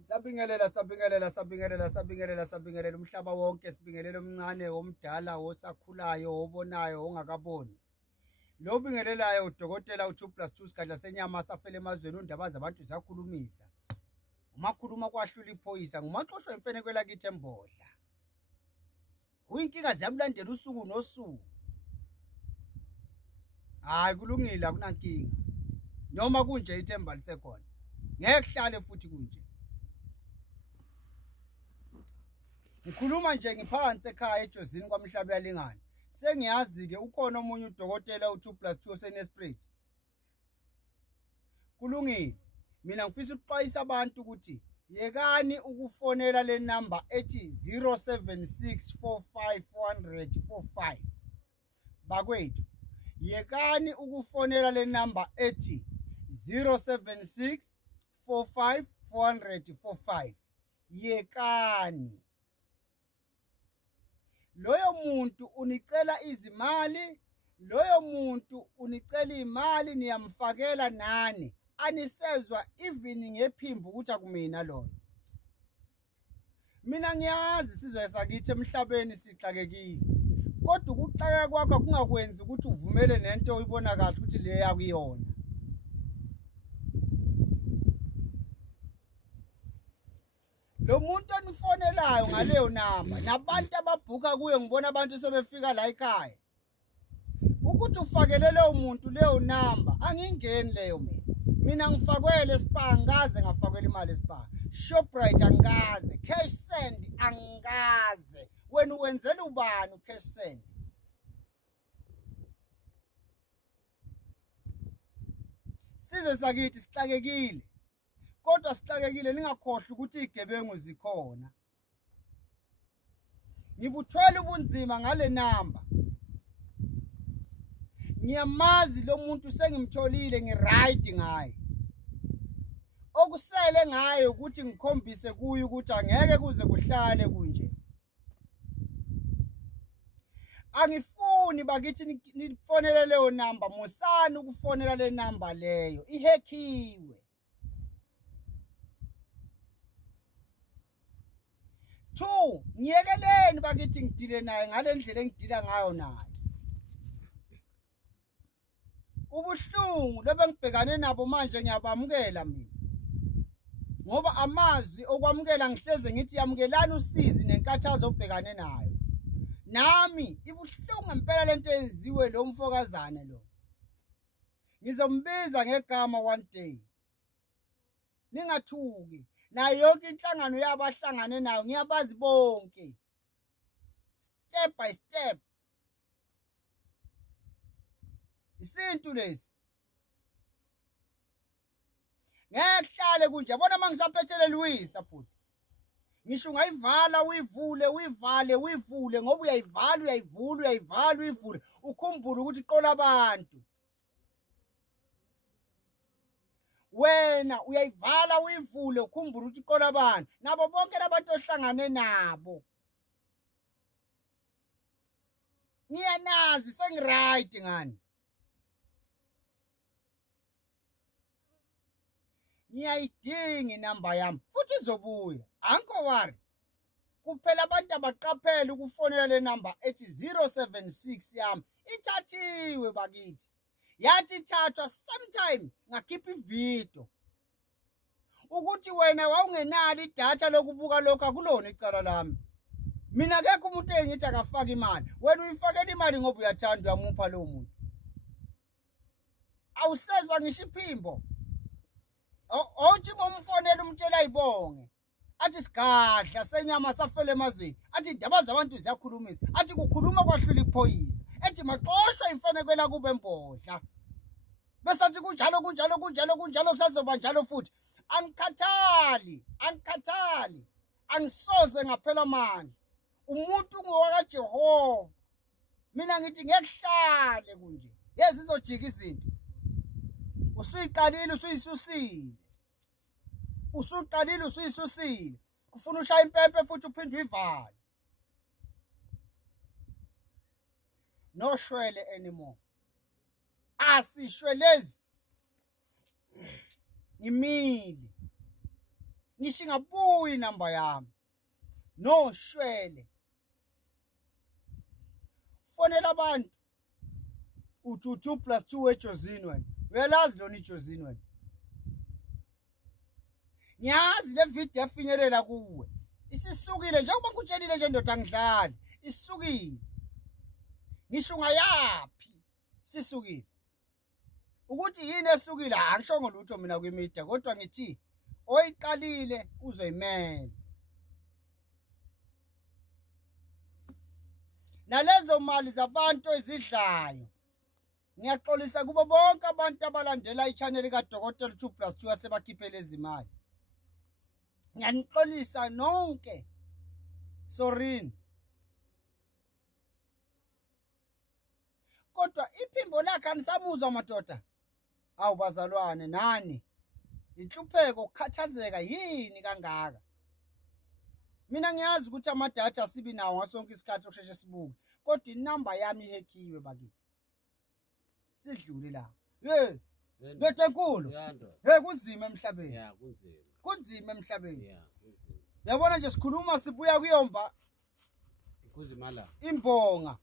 Sabingelela umhlaba wonke, sibingelela omncane, omdala, osakhulayo, obonayo, ongakaboni. Lo obingelelayo udokotela u2+2 sigadla senyama asafela emazweni, undaba zabantu ziyakhulumisa. Umakhuluma kwahlula iphoyisa, ngumaxoshwa imfene kwelakithi embodla. Uyinkinga ziyamlandela usuku nosuku. Hayi kulungile, akunankinga. Noma kunje ithemba lisekhona. Ngeke kuhlale futhi kunje. Ngikhuluma nje ngiphansi ekhaya ejozini kwaMhlaba yalingana. Sengiyazi ke ukhona omunye udokotela u2+2 oseNesprit. Kulungile. Mina ngifisa ukuxwayisa abantu ukuthi yekani ukufonela le number ethi 0764540045. Bakwethu, yekani ukufonela le number ethi 0764540045. Yekani. Loyo muntu unicela izimali, loyo muntu unicela imali niyamfakela nani. Anisezwa even ngephimbo ukuthi akumina loyo. Mina ngiyazi sizwe sakithi emhlabeni sixakekile. Kodwa ukuxaka kwakho kungakwenzi ukuthi uvumele nento oyibona kahle ukuthi le yakuyona. Lo muntu onifonelayo ngaleyo namba nabantu ababhuka kuye ngibona abantu sebefika la ekhaya. Ukuthi ufakele leyo muntu leyo namba angingeni leyo mina. Mina ngifakwele Spar angaze ngafakwela imali eSpar. Shoprite angaze, Cash Send angaze. Wena uwenzela ubani uCash Send? Sizwe sakithi sixakekile. Kodwa sixakekile ningakhohlwa ukuthi igebengu zikhona. Ngibuthwele ubunzima ngale namba. Ngiyamazi lo muntu sengimtholile ngiright ngaye. Okusele ngaye ukuthi ngikhombise kuye ukuthi angeke kuze kuhlale kunje. Angifuni bakithi nifonele leyo namba, musani ukufonela le namba leyo. Ihekhiwe. 2, ngiyekeleni bakithi ngidile naye ngale ndlela engidila ngayo naye. Ubuhlungu lebengibhekane nabo manje ngiyabamukela mina. Ngoba amazwi okwamukela ngihleze ngithi yamukelani usizi nenkathazo obhekane nayo. Nami ibuhlungu ngempela lento eyenziwe lo mfokazane lo. Ngizombiza ngegama one day. Ningathuki. Nayo yonke inhlangano yabahlangane nayo ngiyabazi bonke. Step by step. Isintu lesi. Ngeke hlale kunje. Yabona mangisaphethele Luisa futhi. Ngisho ungayivala uyivule uyivale uyivule ngoba uyayivala uyayivula uyayivala uyivule. Ukhumbule ukuthi iqola abantu. Wena uyayivala uyivule ukhumbule ukuthi iqola abantu. Nabo bonke labantu ohlangane nabo. Ngiyanazi sengiright ngani. Ngiyayidinga inamba yami futhi izobuya. Anko worry. Kuphela abantu abaqaphela ukufonela le number ethi 076 yami. Ithathiwe bakithi. Yathi ithathwa sometime ngakhipha ivideo. Ukuthi wena wawungenalo idatha lokubuka lokho akulona icala lami. Mina akekho umuntu engithi akafaka imali. Wena uyifakela imali ngoba uyathanda uyamupha lo muntu. Awusezwa ngisho iphimbo. Othi bomfonela umtshela ibonge. Athi sigadla senyama safela emazweni. Athi indaba zabantu ziyakhulumisa. Athi kukhuluma kwahlula iphoyisa. Ethi maxoshwa imfene kwela kube embodla. Bese athi kunjalo kusazoba njalo futhi. Angikhathali. Angisoze ngaphela amandla. Umuntu ngowaka Jehova. Mina ngithi ngekuhlale kunje. Yezi izojika izinto. Usuyiqalile usuyisusile. Kufuna ushaya impempe futhi uphinde uyivale. No shwele anymore. Asishwelezi. Ngimile. ngisho ingabuyi inamba yami no shwele fonela abantu uthi 2 + 2 ejozini wena uyalazi lona ijozini wena ngiyazi le video yafinyelela kuwe isisukile njengoba ngikutshelile nje ndoda ngidlali isukile ngisho ungayapi sisukile ukuthi yini esukile angishongo lutho mina kwimedia kodwa ngithi oyiqalile uzoyimela nalezo mali zabantu ezidlayo ngiyaxolisa kubo bonke abantu abalandela ichannel kaDokotela 2 + 2 asebakhiphe lezi mali ngiyanixolisa nonke sorry kodwa iphimbo lakhe anisamuzwa madoda awu bazalwane nani inhlupheko ukukhathazeka yini kangaka mina ngiyazi ukuthi amadata asibi nawo ngasonke isikhathi sokusheshe sibuke kodwa inamba yami ihekhiwe bakithi sidlule la ndoda enkulu kunzima emhlabeni kunzima emhlabeni yabona nje sikhuluma sibuya kuyomba kuzima la imbonga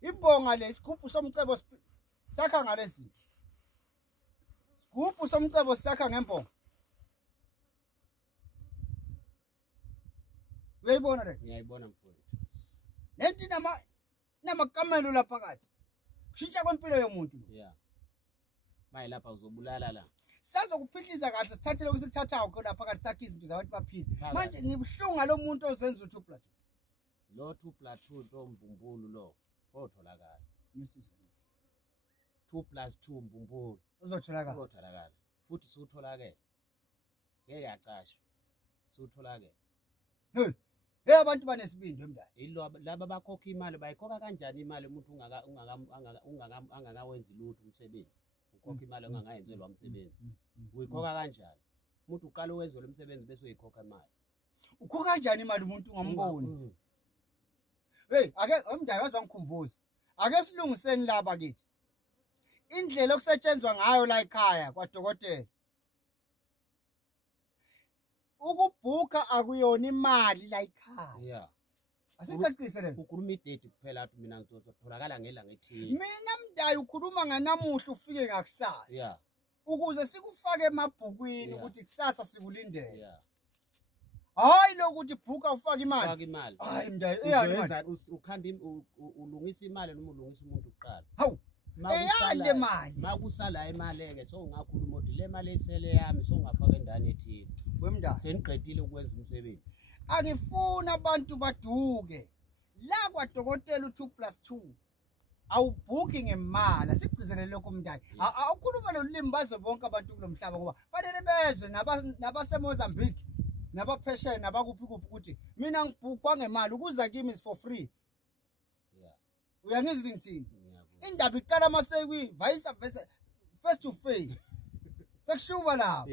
imbonga le isigubhu somcebo sakha ngalezi isigubhu somcebo sakha ngembonga uyayibona le ngiyayibona mfowethu lenti namakamelo lapha phakathi kushintsha kwempilo yomuntu maye lapha uzobulala la sazokuphihliza kahle sithathele ukusikuthathayo khona phakathi sakhe izinto zabantu baphile manje ngibuhlunga lo muntu ozenza u2 + 2 lo 2 + 2 nto mbumbulu lo otholakala 2 + 2 mbumbulu uzotholakala futhi sutholakala ngeke yacasha sutholakala hey abantu banesibindi emndani yilo laba bakhokha imali bayikhokha kanjani imali umuntu ungakawenzi lutho umsebenzi ukhokha imali ongakayenzelwa umsebenzi uyikhokha kanjani umuntu uqala uwenze lo msebenzi bese uyikhokha imali ukhokha kanjani imali umuntu ungamboni hey ake umndani wazangikhumbuza ake silungiseni laba kithi indlela okusetshenzwa ngayo la ekhaya kwaDokotela ukubhuka akuyona imali la ekhaya asicacise le ukhuluma idate kuphela athi mina ngizotholakala ngelanga ethile mina mndayi ukhuluma nganamuhla ufike ngakusasa ukuze sikufake emabhukwini ukuthi kusasa sikulindele hayi lokuthi bhuka ufaka imali hayi mndayi uyenza ukhanda ulungisa imali noma ulungisa umuntu uqala hawu eyale mali makusala imali ke so ngakhuluma ukuthi le mali esele yami so ngafaka endani ethile wemndani seniqedile ukwenza umsebenzi angifuna abantu baduke la kwaDokotela u2 + 2 awubhuki ngemali asigcizelele lokho mndani awukhuluma nolimi bazo bonke abantu kulomhlaba ngoba fanele bezwe nabaseMozambique nabaphesheya nabakuphi kuphi ukuthi mina ngibhukwa ngemali ukuza kimi is for free uyangizwa ngithini indaba iqala masekwi vice versa face to face sekushuba lapho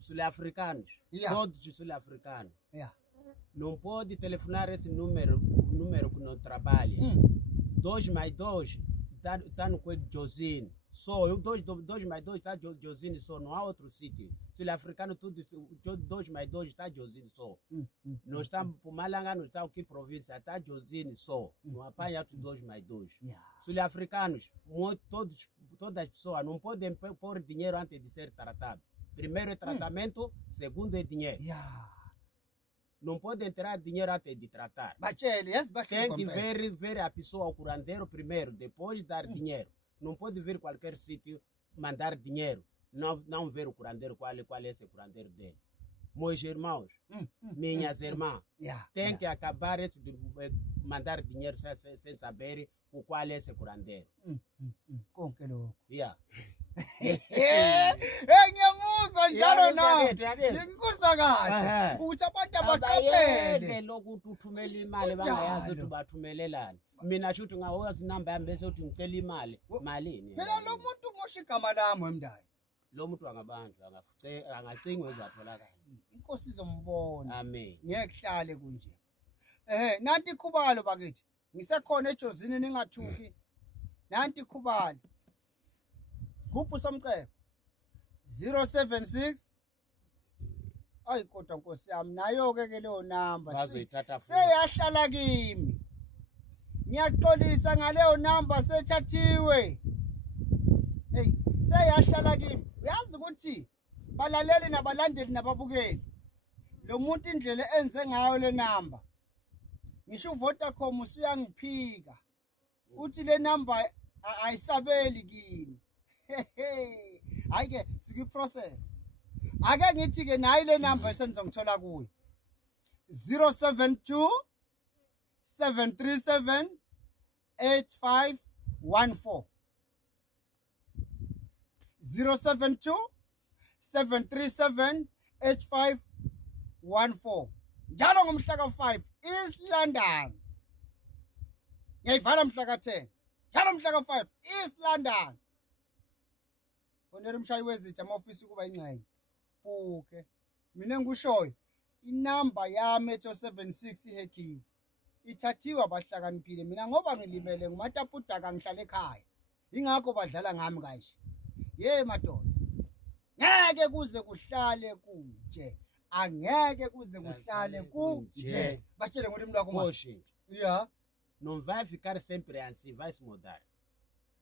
sul-africano todos sul-africano não pode telefonar esse número que não trabalha 2+2 tá no coelho de Josine só eu 2+2 tá Josine só não há outro sítio sul-africano tudo 2+2 tá Josine só nós estamos por Malanga nós estamos aqui província tá Josine só não apanha outro 2+2 sul-africanos todas as pessoas não podem pôr dinheiro antes de ser tratado primeiro é tratamento segundo é dinheiro não pode entrar dinheiro antes de tratar tem que ver a pessoa o curandeiro primeiro depois dar dinheiro não pode vir qualquer sítio mandar dinheiro não ver o curandeiro qual é esse curandeiro dele meus irmãos minhas irmãs tem que acabar esse de mandar dinheiro sem saber o qual é esse curandeiro ngiyamuzwa njalo nawe ngikuzwa kahle ukuthi abantu abaqaphele lokuthi uthumela imali bangayazi ukuthi bathumelelani mina shuthi ngawazi inamba yami bese uthi ngicela imali malini phela lo muntu umosha igama lami wemndani lo muntu angabanjwa angacingwe ezatholakala inkosi izombona amen ngeke hlale kunje nanti ikhubalo bakithi ngisekhona ejozini ningathuki nanti ikhubalo Guphu somcebo 076 ayi kodwa Nkosi yami nayo ke leyo number bazoyithatha futhi seyahlala kimi ngiyaxolisa ngaleyo number sethathiwe hey seyahlala kimi uyazi ukuthi balaleli nabalandeli nababukeli lo muntu indlela enze ngayo le number ngisho uVodacom usuyangiphika uthi le number ayisabeli kimi hayi ke sikuprocess ake ngithi ke nayi le number esenzongithola kuyo 072 737 8514 072 737 8514 njalo ngomhla ka5 East London ngiyayivala mhla ka10 njalo mhla ka5 East London fonela umshayi wezitha ama-ofisi kuba ingxenye buke mina ngikushoyo inamba yami ethi 76 ihekhiwe ithathiwe abahlakaniphile mina ngoba ngilimele ngumatapudaka ngihlala ekhaya ingakho badlala ngami kahle ye madoda ngeke kuze kuhlale kunje angeke kuze kuhlale kunje batshele ngolimi lwakho manje yeah non vai ficar sempre assim vai se mudar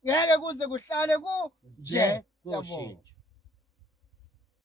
ngeke kuze kuhlale kunje siyabonga